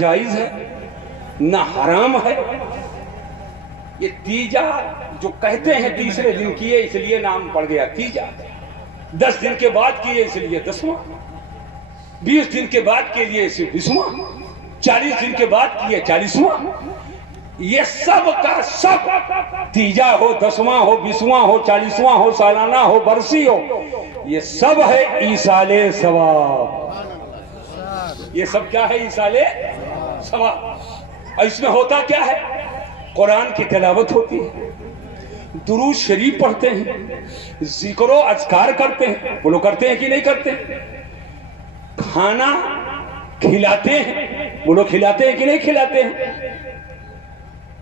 جائز ہے نہ حرام ہے. یہ تیجا جو کہتے ہیں تیسرے دن کیے اس لیے نام پڑ گیا تیجا, 10 دن کے بعد کیے اس لیے 10واں, 20 دن کے بعد کے لیے اسے 20واں, 40 دن کے بعد کیے 40واں. یہ سب کا سب تیجا ہو, 10واں ہو, 20واں ہو, 40واں ہو, سالانہ ہو, برسی ہو, یہ سب ہے ایصال ثواب. یہ سب کیا ہے؟ ایصال ثواب. اور اس میں ہوتا کیا ہے؟ قرآن کی تلاوت ہوتی ہے, درود شریف پڑھتے ہیں, ذکر و اذکار کرتے ہیں. وہ لوگ کرتے ہیں کہ نہیں کرتے؟ کھانا کھلاتے ہیں. وہ لوگ کھلاتے ہیں کہ نہیں کھلاتے ہیں؟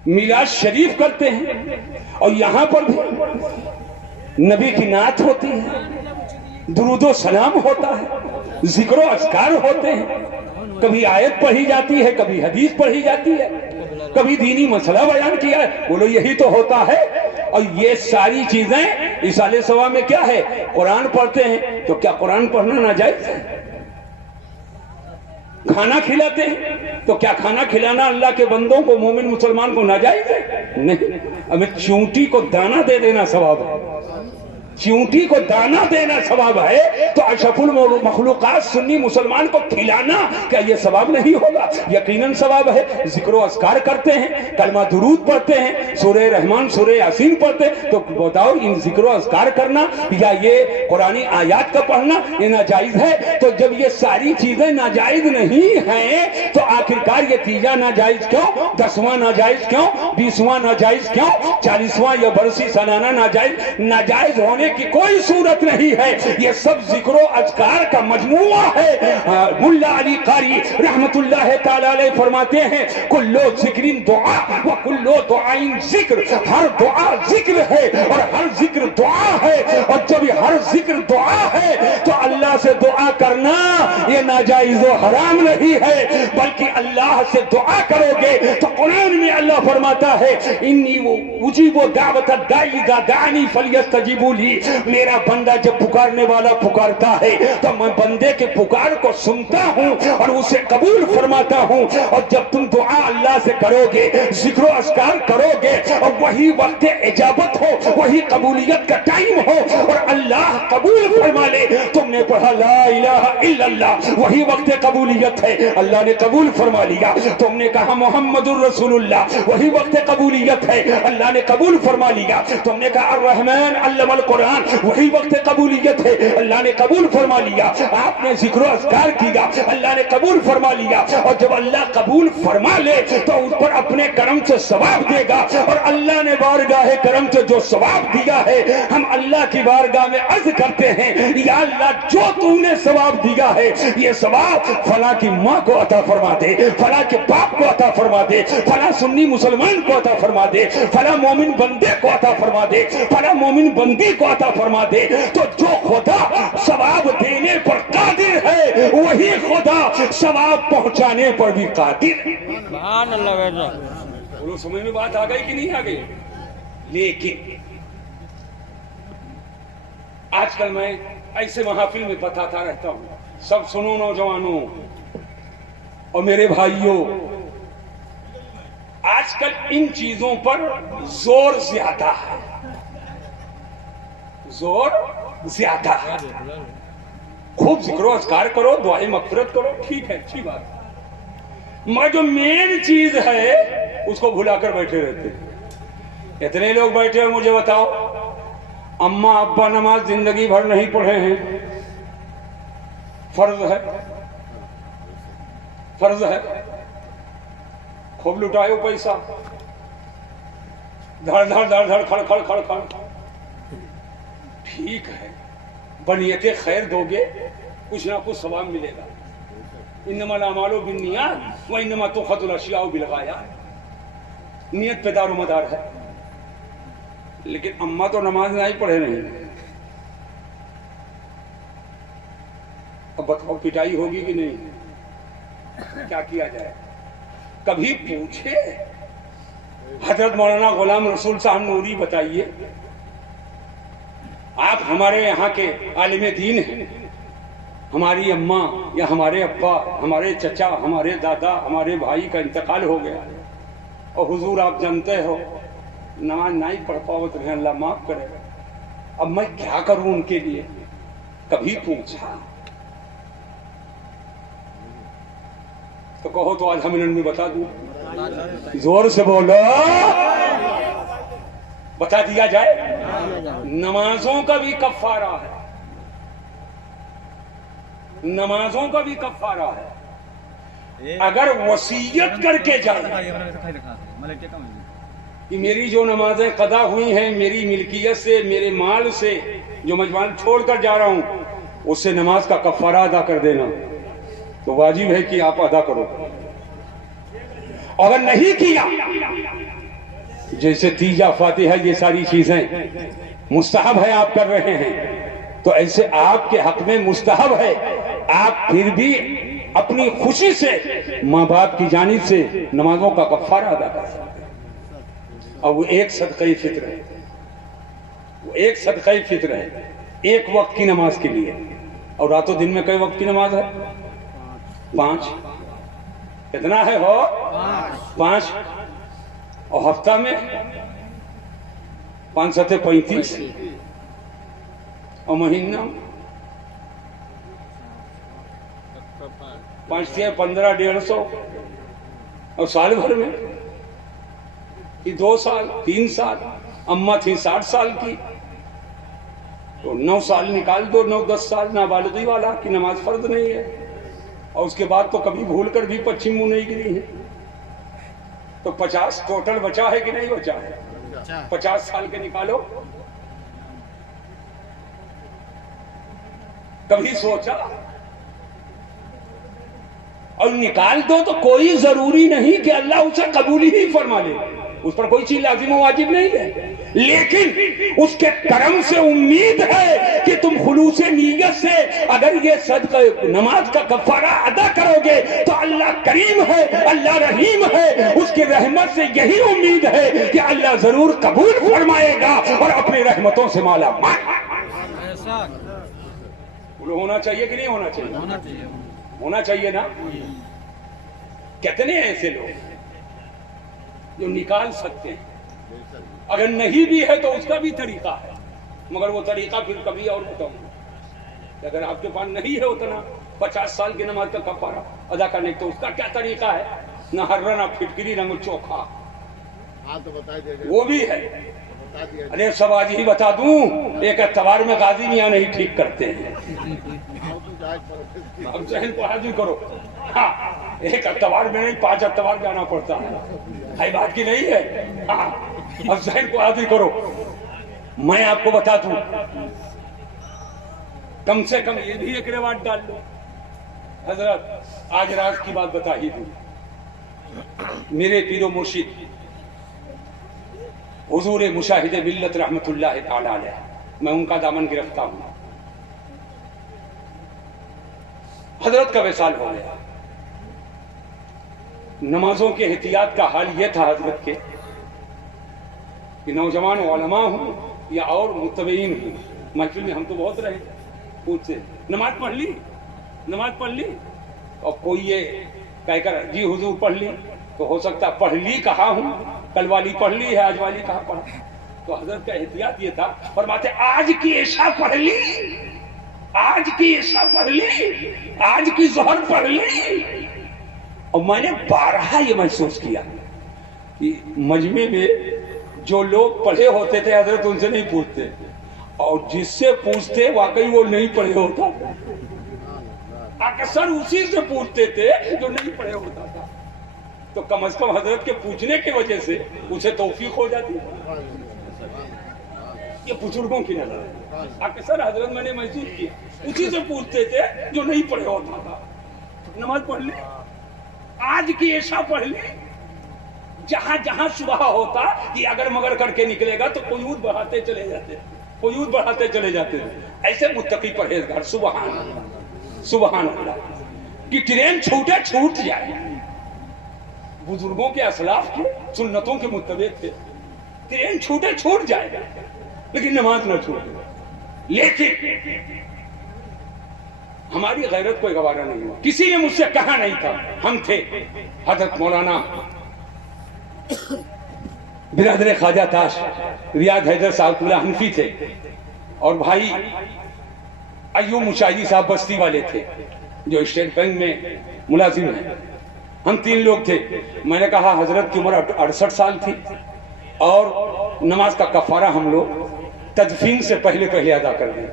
میلاد شریف کرتے ہیں. اور یہاں پر بھی نبی کی نعت ہوتی ہے, درود و سلام ہوتا ہے, ذکر و اذکار ہوتے ہیں. کبھی آیت پڑھی جاتی ہے, کبھی حدیث پڑھی جاتی ہے, کبھی دینی مسئلہ بیان کیا ہے. بولو یہی تو ہوتا ہے. اور یہ ساری چیزیں ایصال ثواب میں کیا ہے؟ قرآن پڑھتے ہیں تو کیا قرآن پڑھنا ناجائز ہے؟ کھانا کھلاتے ہیں تو کیا کھانا کھلانا اللہ کے بندوں کو, مومن مسلمان کو ناجائز ہے؟ نہیں. ہمیں چونٹی کو دانا دے دینا ثواب ہے, چونٹی کو دانا دینا ثواب ہے, تو اشرف المخلوقات سنی مسلمان کو کھلانا کیا یہ ثواب نہیں ہوگا؟ یقیناً ثواب ہے. ذکر و اذکار کرتے ہیں, کلمہ درود پڑھتے ہیں, سورہ رحمان سورہ یاسین پڑھتے ہیں, تو بتاؤ ان ذکر و اذکار کرنا یا یہ قرآنی آیات کا پڑھنا یہ ناجائز ہے؟ تو جب یہ ساری چیزیں ناجائز نہیں ہیں تو آخرکار یہ تیجا ناجائز کیوں, 10واں ناجائز کیوں, 20واں ناجائز کیوں, 40واں یا برسی سالانہ ناجائز؟ ناجائز ہونے کی کوئی صورت نہیں ہے. یہ سب ذکر و اذکار کا مجموعہ ہے. ملا علی قاری رحمت اللہ تعالی علیہ فرماتے ہیں کلو ذکر دعا و کلو دعائن ذکر. ہر دعا ذکر ہے اور ہر ذکر دعا ہے. اور جب ہر ذکر دعا ہے تو اللہ سے دعا کرنا یہ ناجائز و حرام نہیں ہے, بلکہ اللہ سے دعا کرو گے تو قرآن میں اللہ فرماتا ہے انی اجیب دعوت الداعی اذا دعانی فلیستجیبوا لی. میرا بندہ جب پکارنے والا پکارتا ہے تو میں بندے کے پکار کو سنتا ہوں اور اسے قبول فرماتا ہوں. اور جب تم دعا اللہ سے کرو گے, ذکر و اذکار کرو گے, اور وہی وقت اجابت ہو, وہی قبولیت کا ٹائم ہو اور اللہ قبول فرما لے. تم نے پڑھا لا الہ الا اللہ, وہی وقت قبولیت ہے, اللہ نے قبول فرما لیا. تم نے کہا محمد الرسول اللہ, وہی وقت قبولیت ہے, اللہ نے قبول فرما لیا. تم نے کہا الرحمن علم القرآن, وہی وقت قبولیت ہے, اللہ نے قبول فرما لیا. آپ نے ذکر و اذکار کیا, اللہ نے قبول فرما لیا. اور جب اللہ قبول فرما لے تو اس پر اپنے کرم سے ثواب دے گا. اور اللہ نے بارگاہ کرم سے جو ثواب دیا ہے, ہم اللہ کی بارگاہ میں عرض کرتے ہیں یا اللہ جو تو نے ثواب دیا ہے یہ ثواب فلاں کی ماں کو عطا فرما دے, فلاں کے باپ کو عطا فرما دے, فلاں سنی مسلمان کو عطا فرما دے, فلاں مومن بندے کو عطا فرما دے, فلاں مومن بندی کو عطا فرما دے. تو جو خدا ثواب دینے پر قادر ہے وہی خدا ثواب پہنچانے پر بھی قادر ہے. سبحان اللہ. وہ سمجھ میں بات آ گئی کہ نہیں آ گئی؟ لیکن آج کل میں ایسے محافل میں بتاتا رہتا ہوں, سب سنو نوجوانوں اور میرے بھائیوں, آج کل ان چیزوں پر زور زیادہ ہے, زور زیادہ ہے. خوب ذکر و اذکار کرو, دعائیں مغفرت کرو, ٹھیک ہے, اچھی بات ہے, مگر جو مین چیز ہے اس کو بھلا کر بیٹھے رہتے ہیں. اتنے لوگ بیٹھے ہیں, مجھے بتاؤ اماں ابا نماز زندگی بھر نہیں پڑھے ہیں, فرض ہے, فرض ہے, خوب لٹائے پیسہ, دھڑ دھڑ دھڑ دھڑ کھڑ کھڑ کھڑ کھڑ, ٹھیک ہے, بنیت خیر دو گے کچھ نہ کچھ ثواب ملے گا. انما الاعمال بالنیات وانما تؤخذ الاشیاء بالغایات, نیت پہ دار و مدار ہے. لیکن اماں تو نماز نہیں پڑھے نہیں, اب بتاؤ پٹائی ہوگی کہ نہیں؟ کیا کیا جائے؟ کبھی پوچھے حضرت مولانا غلام رسول صاحب نوری, بتائیے آپ ہمارے یہاں کے عالم دین ہیں, ہماری اماں یا ہمارے ابا، ہمارے چچا، ہمارے دادا، ہمارے بھائی کا انتقال ہو گیا اور حضور آپ جانتے ہو نماز نہیں پڑھ پاؤ تو اللہ معاف کرے، اب میں کیا کروں ان کے لیے؟ کبھی پوچھا تو کہو تو آج ہم انہیں بتا دوں، زور سے بولو، بتا دیا جائے۔ نمازوں کا بھی کفارہ ہے، نمازوں کا بھی کفارہ ہے۔ اگر وصیت کر کے جائے کہ میری جو نمازیں قضا ہوئی ہیں میری ملکیت سے، میرے مال سے، جو میں مال چھوڑ کر جا رہا ہوں، اس سے نماز کا کفارہ ادا کر دینا، تو واجب ہے کہ آپ ادا کرو۔ اگر نہیں کیا، جیسے تیجا فاتحہ یہ ساری چیزیں مستحب ہے آپ کر رہے ہیں، تو ایسے آپ کے حق میں مستحب ہے، آپ پھر بھی اپنی خوشی سے ماں باپ کی جانب سے نمازوں کا کفارہ ادا کر سکتے ہیں۔ اور وہ ایک صدقہ فطر ہے، وہ ایک صدقہ فطر ہے، ایک وقت کی نماز کے لیے۔ اور رات و دن میں کئی وقت کی نماز ہے؟ 5۔ کتنا ہے ہو؟ 5۔ اور ہفتہ میں 5 7 35، اور مہینہ 5 3 15 150، اور سال بھر میں 2 سال 3 سال، اماں تھی 60 سال کی تو 9 سال نکال دو، 9 10 سال نابالغی والا کی نماز فرض نہیں ہے، اور اس کے بعد تو کبھی بھول کر بھی پچھم منہ نہیں گری ہے، تو 50 ٹوٹل بچا ہے کہ نہیں بچا ہے؟ 50 سال کے نکالو۔ کبھی سوچا؟ اور نکال دو تو کوئی ضروری نہیں کہ اللہ اسے قبول ہی فرما لے، اس پر کوئی چیز لازم و واجب نہیں ہے، لیکن اس کے کرم سے امید ہے کہ تم خلوص نیت سے اگر یہ صدقہ نماز کا کفارہ ادا کرو گے تو اللہ کریم ہے، اللہ رحیم ہے، اس کی رحمت سے یہی امید ہے کہ اللہ ضرور قبول فرمائے گا اور اپنی رحمتوں سے مالا مال۔ ہونا چاہیے کہ نہیں ہونا چاہیے؟ ہونا چاہیے نا۔ کتنے ایسے لوگ جو نکال سکتے ہیں، اگر نہیں بھی ہے تو اس کا بھی طریقہ ہے، مگر وہ طریقہ پھر کبھی اور بتاؤں۔ اگر آپ کے پاس نہیں ہے اتنا 50 سال کی نماز کا کفارہ ادا کرنے تو اس کا کیا طریقہ ہے؟ نہ ہررا نہ پھٹکری نہ چوکھا، وہ بھی ہے۔ ارے سب آج ہی بتا دوں، ایک اتوار میں غازی میاں نہیں ٹھیک کرتے ہیں، اب ذہن کو حاضر کرو۔ ہاں، ایک اتوار میں نہیں 5 اتوار جانا پڑتا ہے، بات کی نہیں ہے۔ ہاں، اب ذہن کو حاضر کرو۔ میں آپ کو بتا دوں، کم سے کم یہ بھی ایک رواج ڈال دو۔ حضرت آج رات کی بات بتا ہی دوں، میرے پیر و مرشد حضور مشاہد ملت رحمت اللہ تعالی علیہ، میں ان کا دامن گرفتا ہوں۔ حضرت کا وصال ہو گیا، نمازوں کے احتیاط کا حال یہ تھا حضرت کے کہ نوجوان علماء ہوں یا اور متبعین ہوں، محفل میں ہم تو بہت رہے، پوچھتے نماز پڑھ لی، نماز پڑھ لی، اور کوئی یہ کہہ کر جی حضور پڑھ لی، تو ہو سکتا پڑھ لی کہا ہوں، کل والی پڑھ لی ہے، آج والی کہاں پڑھا۔ تو حضرت کا احتیاط یہ تھا، فرماتے آج کی عشاء پڑھ لی، آج کی عشاء پڑھ لی، آج کی ظہر پڑھ لی۔ اور میں نے بارہا یہ محسوس کیا کہ مجمع میں جو لوگ پڑھے ہوتے تھے حضرت ان سے نہیں پوچھتے، اور جس سے پوچھتے واقعی وہ نہیں پڑھے ہوتا، اکثر اسی سے پوچھتے تھے جو نہیں پڑھے ہوتا تھا، تو کم از کم حضرت کے پوچھنے کی وجہ سے اسے توفیق ہو جاتی۔ یہ بزرگوں کی نظر ہے، اکثر حضرت میں نے محسوس کیا اسی سے پوچھتے تھے جو نہیں پڑھے ہوتا تھا، نماز پڑھ لی، آج کی عشاء پڑھ لی۔ جہاں جہاں شبہ ہوتا کہ اگر مگر کر کے نکلے گا تو قیود بڑھاتے چلے جاتے، قیود بڑھاتے چلے جاتے، ایسے متقی پرہیزگار، سبحان اللہ سبحان اللہ، کہ ٹرین چھوٹے چھوٹ جائے۔ بزرگوں کے اسلاف کے سنتوں کے متبع تھے، ٹرین چھوٹے چھوٹ جائے گا لیکن نماز نہ چھوٹے۔ لیکن ہماری غیرت کو گوارا نہیں ہوا. کسی نے مجھ سے کہا نہیں تھا. ہم تھے حضرت مولانا برادر خواجہ تاش ریاض حیدر صاحب اللہ حنفی تھے, اور بھائی ایوب مشاہدی صاحب بستی والے تھے جو اسٹیٹ بینک میں ملازم ہیں. ہم 3 لوگ تھے. میں نے کہا حضرت کی عمر 68 سال تھی, اور نماز کا کفارہ ہم لوگ تدفین سے پہلے ادا کر دیں.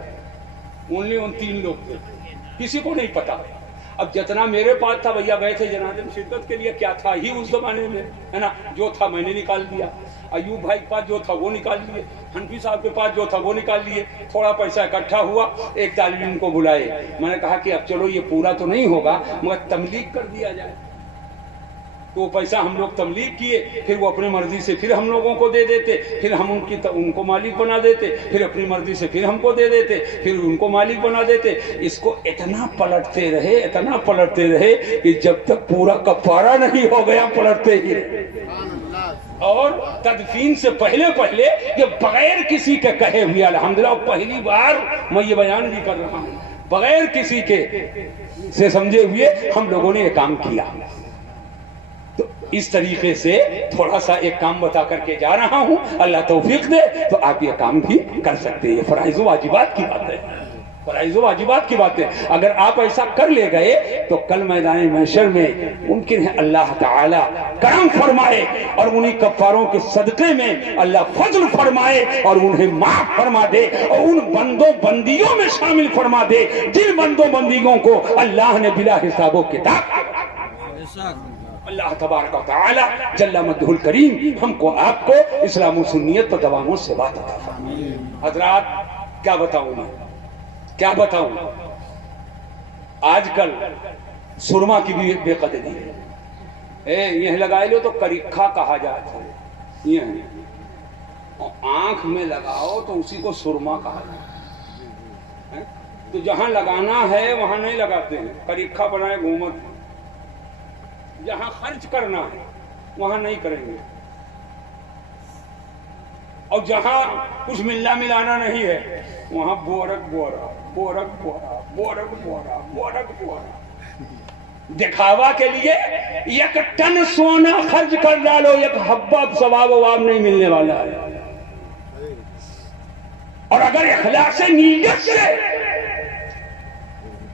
اونلی ان 3 لوگ تھے, کسی کو نہیں پتا. اب جتنا میرے پاس تھا بھیا گئے تھے جنازے میں شرکت کے لیے, کیا تھا ہی اس زمانے میں, ہے نا, جو تھا میں نے نکال دیا. ایوب بھائی کے پاس جو تھا وہ نکال لیے, حنفی صاحب کے پاس جو تھا وہ نکال لیے. تھوڑا پیسہ اکٹھا ہوا, ایک طالب علم کو بلائے. میں نے کہا کہ اب چلو یہ پورا تو نہیں ہوگا مگر تملیغ کر دیا جائے. تو وہ پیسہ ہم لوگ تملیغ کیے, پھر وہ اپنی مرضی سے پھر ہم لوگوں کو دے دیتے, پھر ہم ان کو مالک بنا دیتے, پھر اپنی مرضی سے پھر ہم کو دے دیتے, پھر ان کو مالک بنا دیتے. اس کو اتنا پلٹتے رہے کہ جب تک پورا کفارہ نہیں ہو گیا پلٹتے ہی رہے. اور تدفین سے پہلے یہ بغیر کسی کے کہے ہوئے, الحمدللہ پہلی بار میں یہ بیان بھی کر رہا ہوں, بغیر کسی کے سے سمجھے ہوئے ہم لوگوں نے یہ کام کیا. تو اس طریقے سے تھوڑا سا ایک کام بتا کر کے جا رہا ہوں, اللہ توفیق دے تو آپ یہ کام بھی کر سکتے ہیں. یہ فرائض و واجبات کی بات ہے, فرائض و واجبات کی بات ہے. اگر آپ ایسا کر لے گئے تو کل میدان محشر میں ممکن ہے اللہ تعالی کرم فرمائے اور انہی کفاروں کے صدقے میں اللہ فضل فرمائے اور انہیں معاف فرما دے, اور ان بندوں بندیوں میں شامل فرما دے جن بندوں بندیوں کو اللہ نے بلا حساب و کتاب. اللہ تبارک و تعالی جل مجدہ الکریم ہم کو آپ کو اسلام و سنیت پر دواموں سے بات عطا فرمائے. حضرات کیا بتاؤں, آج کل سرما کی بھی بے قدری ہے. یہ لگائے لو تو کریکھا کہا جاتا ہے, یہ آنکھ میں لگاؤ تو اسی کو سرما کہا جاتا ہے. تو جہاں لگانا ہے وہاں نہیں لگاتے ہیں, کریکھا بنائے گھومت. جہاں خرچ کرنا ہے وہاں نہیں کریں گے, اور جہاں کچھ ملنا ملانا نہیں ہے وہاں بورک بورا دکھاوا کے لیے 1 ٹن سونا خرچ کر ڈالو, 1 حبہ ثواب واب نہیں ملنے والا ہے. اور اگر اخلاص نیت سے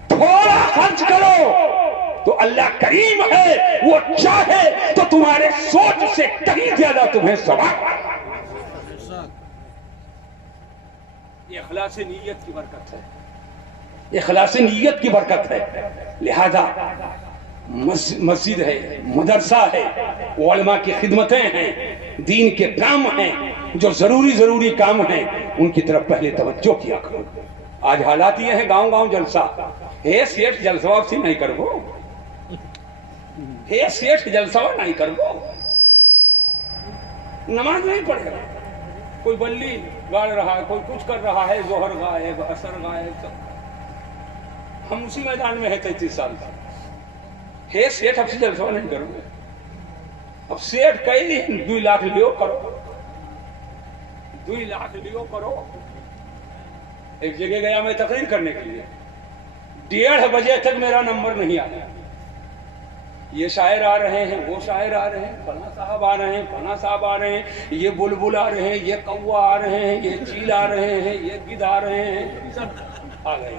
تھوڑا خرچ کرو تو اللہ کریم ہے, وہ چاہے تو تمہارے سوچ سے کہیں زیادہ تمہیں ثواب. یہ اخلاص نیت کی برکت ہے, اخلاص نیت کی برکت ہے. لہذا مسجد ہے, مدرسہ ہے, علماء کی خدمتیں ہیں, دین کے کام ہیں, جو ضروری کام ہیں ان کی طرف پہلے توجہ کیا کرو. آج حالات یہ ہیں گاؤں جلسہ, سیٹ جلسہ واپسی نہیں کرو, سیٹ جلسہ نہیں کرو, نماز نہیں پڑھے گا, کوئی بلی گاڑ رہا ہے, کوئی کچھ کر رہا ہے, ظہر غائب, عصر غائب. ہم اسی میدان میں ہے 33 سال کا. سیٹ اب سے جلسہ نہیں کرو گے. اب سیٹ کئی 2 لاکھ لیو کرو, 2 لاکھ لیو کرو. ایک جگہ گیا میں تقریر کرنے کے لیے, 1:30 بجے تک میرا نمبر نہیں آیا. یہ شاعر آ رہے ہیں, وہ شاعر آ رہے ہیں, فلاں صاحب آ رہے ہیں, فلاں صاحب آ رہے ہیں, یہ بلبل آ رہے ہیں, یہ کوا آ رہے ہیں, یہ چیل آ رہے ہیں, یہ گدھ آ رہے ہیں, سب آ گئے.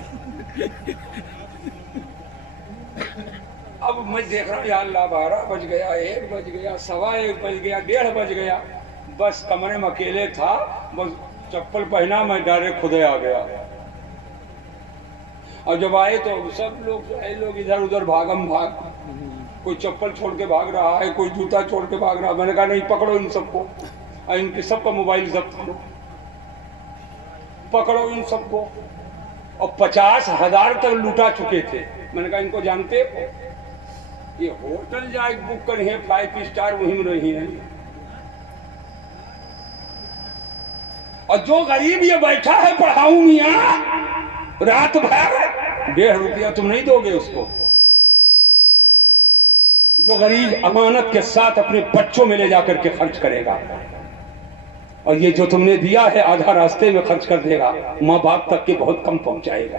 اب میں دیکھ رہا ہوں یا اللہ 12 بج گیا, 1 بج گیا, 1:15 بج گیا, 1:30 بج گیا. بس کمرے میں اکیلے تھا, بس چپل پہنا میں ڈائریکٹ خدے آ گیا. اور جب آئے تو سب لوگ ادھر ادھر بھاگم بھاگ, کوئی چپل چھوڑ کے بھاگ رہا ہے, کوئی جوتا چھوڑ کے بھاگ رہا ہے. میں نے کہا نہیں, پکڑو ان سب کو, ان کے سب کا موبائل ضبط کرو, پکڑو ان سب کو. اور 50,000 تک لوٹا چکے تھے. میں نے کہا ان کو جانتے ہو, یہ ہوٹل جائے بک کر ہیں 5 اسٹار, وہی میں رہی ہیں. اور جو غریب یہ بیٹھا ہے پڑھاؤں میاں رات بھر, 1.5 روپیہ تم نہیں دو گے اس کو. جو غریب امانت کے ساتھ اپنے بچوں میں لے جا کر کے خرچ کرے گا, اور یہ جو تم نے دیا ہے آدھا راستے میں خرچ کر دے گا, ماں باپ تک کے بہت کم پہنچائے گا.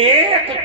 1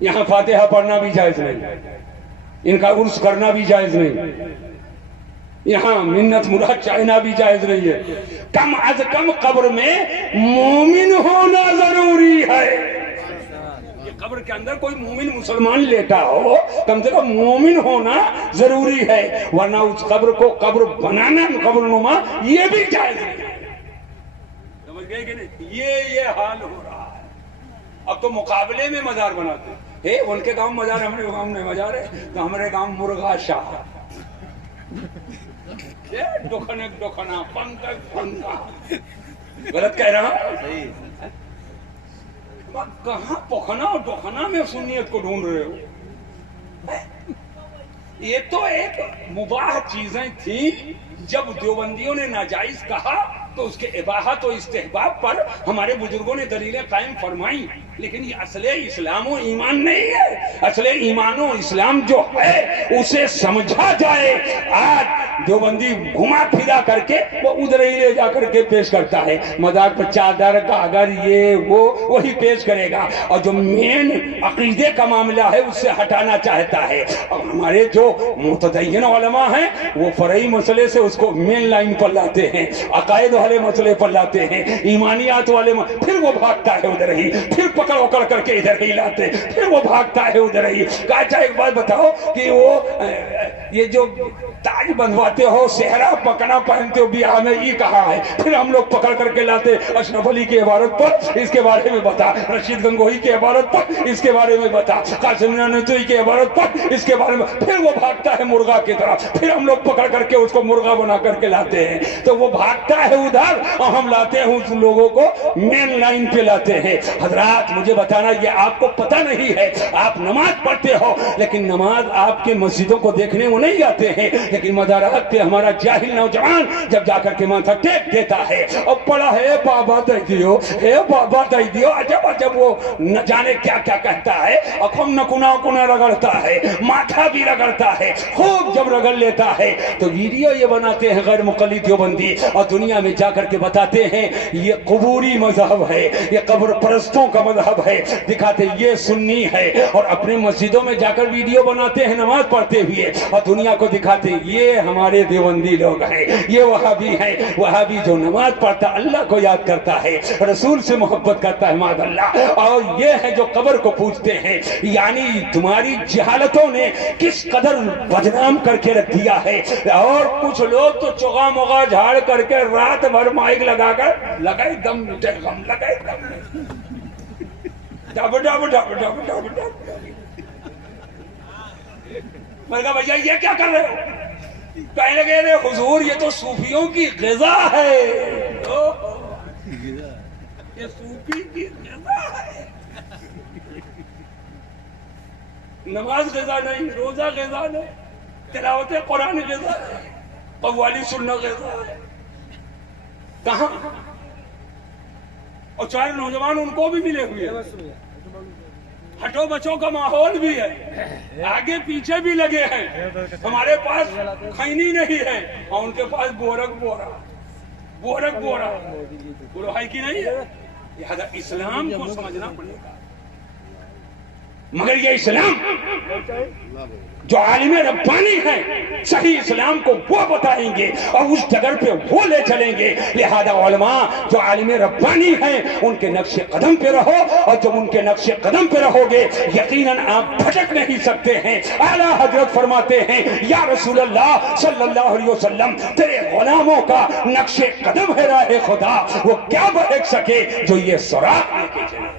یہاں فاتحہ پڑھنا بھی جائز نہیں، ان کا عرس کرنا بھی جائز نہیں، یہاں منت مراد چاہنا بھی جائز نہیں ہے۔ کم از کم قبر میں مومن ہونا ضروری ہے۔ یہ قبر کے اندر کوئی مومن مسلمان لیٹا ہو، کم سے کم مومن ہونا ضروری ہے، ورنہ اس قبر کو قبر بنانا قبر نما یہ بھی جائز نہیں۔ سمجھ گئے کہ نہیں؟ یہ حال ہو رہا ہے۔ اب تو مقابلے میں مزار بناتے ہیں، ان کے گاؤں مزار، ہمارے گاؤں میں مزار ہے، تو ہمارے گاؤں مرغا شاہ، ڈوکھنا پنکا، غلط کہہ رہا ہوں؟ کہاں پوکھنا اور ڈوکھنا میں سنیت کو ڈھونڈ رہے ہو؟ یہ تو ایک مباح چیزیں تھیں، جب دیوبندیوں نے ناجائز کہا تو اس کے اباحت و استحباب پر ہمارے بزرگوں نے دلیلیں قائم فرمائیں، لیکن یہ اصل اسلام و ایمان نہیں ہے۔ اصل ایمان و اسلام جو ہے اسے سمجھا جائے۔ آج دیوبندی گھما پھرا کر کے وہ ادھر ہی لے جا کر کے پیش کرتا ہے، مزار پر چادر کا اگر یہ وہی پیش کرے گا، اور جو مین عقیدے کا معاملہ ہے اس سے ہٹانا چاہتا ہے۔ اور ہمارے جو متدین علماء ہیں وہ فرعی مسئلے سے اس کو مین لائن پر لاتے ہیں، عقائد والے مسئلے پر لاتے ہیں، ایمانیات والے پھر وہ بھاگتا ہے ادھر ہی، پھر پکڑ کر کے ادھر ہی لاتے، پھر وہ بھاگتا ہے ادھر ہی۔ کہا اچھا ایک بات بتاؤ کہ وہ یہ جو تاج بندھواتے ہو، صحرا پکڑا پہنتے ہو، بیاہ میں یہ کہا ہے، پھر ہم لوگ پکڑ کر کے لاتے اشرف علی کی عبارت پر اس کے بارے میں بتا، رشید گنگوہی کی عبارت پر اس کے بارے میں بتا، قاسم نانوتوی کی عبارت پر اس کے بارے میں، پھر وہ بھاگتا ہے مرغا کی طرح، پھر ہم لوگ پکڑ کر کے اس کو مرغا بنا کر کے لاتے ہیں۔ تو وہ بھاگتا ہے ادھر اور ہم لاتے ہیں اس لوگوں کو مین لائن پہ لاتے ہیں۔ حضرات مجھے بتانا، یہ آپ کو پتہ نہیں ہے، آپ نماز پڑھتے ہو لیکن نماز آپ کے مسجدوں کو دیکھنے وہ نہیں جاتے ہیں، لیکن مزارات پہ ہمارا جاہل نوجوان جب جا کر کے ماتھا ٹیک دیتا ہے اور پڑا ہے بابا دے دیو، ہے بابا دے دیو، عجب عجب وہ نہ جانے کیا کیا کہتا ہے، اور ہم نکنا کنا رگڑتا ہے، ماتھا بھی رگڑتا ہے، خوب جب رگڑ لیتا ہے تو ویڈیو یہ بناتے ہیں غیر مقلد دیوبندی، اور دنیا میں جا کر کے بتاتے ہیں یہ قبوری مذہب ہے، یہ قبر پرستوں کا مذہب ہے، دکھاتے یہ سنی ہے، اور اپنے مسجدوں میں جا کر ویڈیو بناتے ہیں نماز پڑھتے ہوئے، اور دنیا کو دکھاتے ہیں یہ ہمارے دیوبندی لوگ ہیں، یہ وہابی ہیں۔ وہابی جو نماز پڑھتا اللہ کو یاد کرتا ہے، رسول سے محبت کرتا ہے معاذ اللہ، اور یہ ہے جو قبر کو پوجتے ہیں۔ یعنی تمہاری جہالتوں نے کس قدر بدنام کر کے رکھ دیا ہے، اور کچھ لوگ تو چغا مغا جھاڑ کر کے رات بھر مائک لگا کر لگائے دم غم لگائے دم ڈب ڈب ڈب ڈب ڈب ڈب۔ میں کہا بھیا یہ کیا کر رہے ہو؟ کہنے لگے رے حضور یہ تو صوفیوں کی غذا ہے، یہ صوفی کی غذا ہے، نماز غذا نہیں، روزہ غذا نہیں، تلاوت قرآن غذا ہے، قوالی سننا غذا ہے۔ کہاں؟ اور چار نوجوان ان کو بھی ملے ہوئے ہیں، ہٹو بچوں کا ماحول بھی ہے، آگے پیچھے بھی لگے ہیں، ہمارے پاس خینی نہیں ہے اور ان کے پاس بورک بورا بولو ہے کہ نہیں ہے؟ لہذا اسلام کو سمجھنا پڑے گا، مگر یہ اسلام جو عالم ربانی ہیں صحیح اسلام کو وہ بتائیں گے اور اس جگہ پہ وہ لے چلیں گے۔ لہذا علماء جو عالم ربانی ہیں ان کے نقش قدم پہ رہو، اور جب ان کے نقش قدم پہ رہو گے یقیناً آپ بھٹک نہیں سکتے ہیں۔ اعلیٰ حضرت فرماتے ہیں یا رسول اللہ صلی اللہ علیہ وسلم تیرے غلاموں کا نقش قدم ہے راہ خدا، وہ کیا بھٹک سکے جو یہ سراغ لے کے چلے۔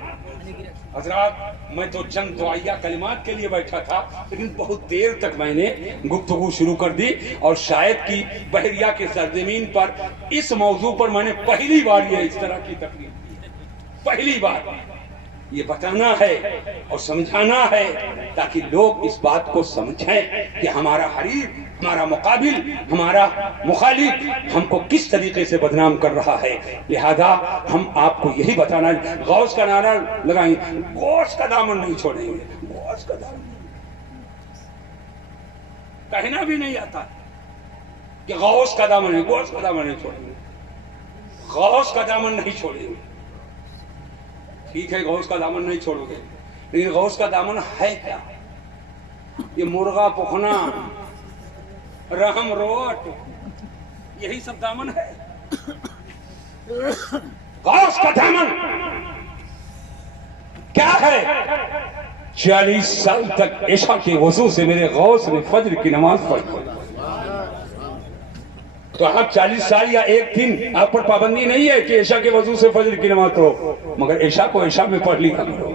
حضرات میں تو چند دعائیہ کلمات کے لیے بیٹھا تھا، لیکن بہت دیر تک میں نے گفتگو شروع کر دی، اور شاید کی بحریہ کے سرزمین پر اس موضوع پر میں نے پہلی بار یہ اس طرح کی تقریر کی ہے، پہلی بار یہ بتانا ہے اور سمجھانا ہے تاکہ لوگ اس بات کو سمجھیں کہ ہمارا حریف، ہمارا مقابل، ہمارا مخالف ہم کو کس طریقے سے بدنام کر رہا ہے۔ لہذا ہم آپ کو یہی بتانا، غوث کا نعرہ لگائیں، گوشت کا دامن نہیں چھوڑیں گے، گوشت کا دامن کہنا بھی نہیں آتا کہ غوث کا دامن ہے، گوشت کا دامن نہیں چھوڑیں گے، غوث کا دامن نہیں چھوڑیں گے۔ ٹھیک ہے غوث کا دامن نہیں چھوڑو گے، لیکن غوث کا دامن ہے کیا؟ یہ مرغا پخنا، رحم روٹ، یہی سب دامن ہے؟ غوث کا دامن کیا ہے؟ 40 سال تک عشاء کے وضو سے میرے غوث نے فجر کی نماز پڑھی. تو آپ 40 سال یا ایک دن آپ پر پابندی نہیں ہے کہ عشاء کے وضو سے فجر کی نماز پڑھو، مگر عشاء کو عشاء میں پڑھ لیا کرو،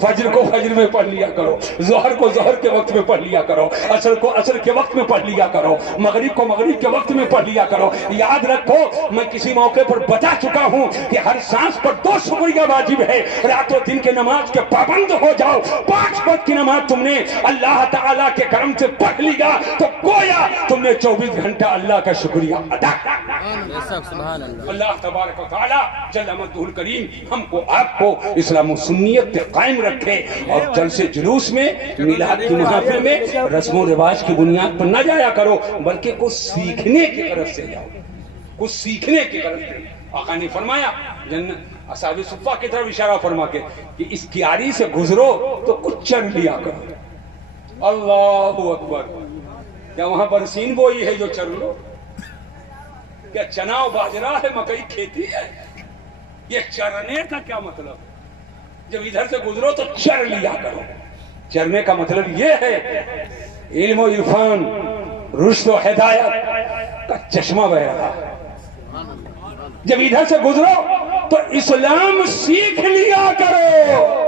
فجر کو فجر میں پڑھ لیا کرو، ظہر کو ظہر کے وقت میں پڑھ لیا کرو، عصر کو عصر کے وقت میں پڑھ لیا کرو، مغرب کو مغرب کے وقت میں پڑھ لیا کرو. یاد رکھو میں کسی موقع پر بتا چکا ہوں کہ ہر سانس پر 2 شکریہ واجب ہے. رات و دن کے نماز کے پابند ہو جاؤ. 5 وقت کی نماز تم نے اللہ تعالیٰ کے کرم سے پڑھ لیا تو گویا تم نے 24 گھنٹہ اللہ کا شکریہ ادا کیا. اللہ تبارک و تعالیٰ جل مجدہ الکریم ہم کو آپ کو اسلام و سنیت پہ قائم رکھے اور جلسے جلوس میں میلاد کی محافل میں رسم و رواج کی بنیاد پر نہ جایا کرو بلکہ کچھ سیکھنے کی غرض سے جاؤ، کچھ سیکھنے کی غرض سے. آقا نے فرمایا اصحاب صفہ کی طرف اشارہ فرما کے کہ اس کیاری سے گزرو تو کچھ چر لیا کرو. اللہ اکبر. کیا وہاں پر سین بوئی ہے جو چر لو؟ کیا چنا و باجرہ ہے، مکئی کھیتی ہے؟ یہ چرنے کا کیا مطلب ہے؟ جب ادھر سے گزرو تو چر لیا کرو. چرنے کا مطلب یہ ہے علم و عرفان، رشد و ہدایت کا چشمہ بہ رہا ہے. جب ادھر سے گزرو تو اسلام سیکھ لیا کرو،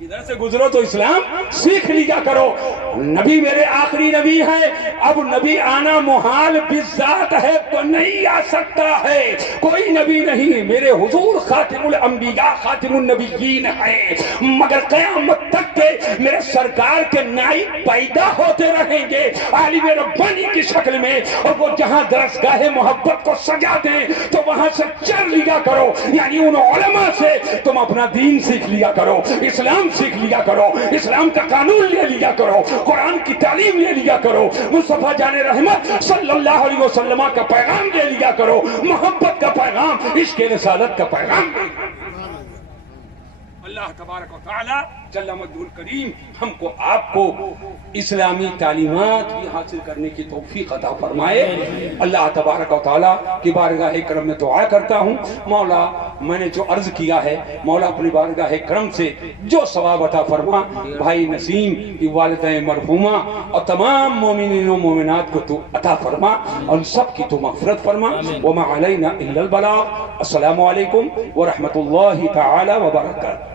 ادھر سے گزرو تو اسلام سیکھ لیا کرو. نبی میرے آخری نبی ہے، اب نبی آنا محال بالذات ہے تو نہیں آ سکتا ہے. کوئی نبی نہیں، میرے حضور خاتم الانبیاء خاتم النبیین ہے، مگر قیامت تک کے میرے سرکار کے نائب پیدا ہوتے رہیں گے عالم ربانی کی شکل میں. اور وہ جہاں درسگاہ محبت کو سجا دیں تو وہاں سے چر لیا کرو. یعنی ان علماء سے تم اپنا دین سیکھ لیا کرو، اسلام سیکھ لیا کرو، اسلام کا قانون لے لیا کرو، قرآن کی تعلیم لے لیا کرو، مصطفیٰ جان رحمت صلی اللہ علیہ وسلم کا پیغام لے لیا کرو، محبت کا پیغام، عشق رسالت کا پیغام. اللہ تبارک و تعالی جل مجدہ الکریم ہم کو آپ کو اسلامی تعلیمات بھی حاصل کرنے کی توفیق عطا فرمائے. اللہ تبارک و تعالی کی بارگاہ کرم میں دعا کرتا ہوں مولا میں نے جو عرض کیا ہے مولا اپنی بارگاہ کرم سے جو ثواب عطا فرما. بھائی نسیم کی والدہ مرحومہ اور تمام مومنین و مومنات کو تو عطا فرما اور سب کی تو مغفرت فرما. وما علینا الا البلاغ. السلام علیکم ورحمۃ اللہ تعالی وبرکاتہ.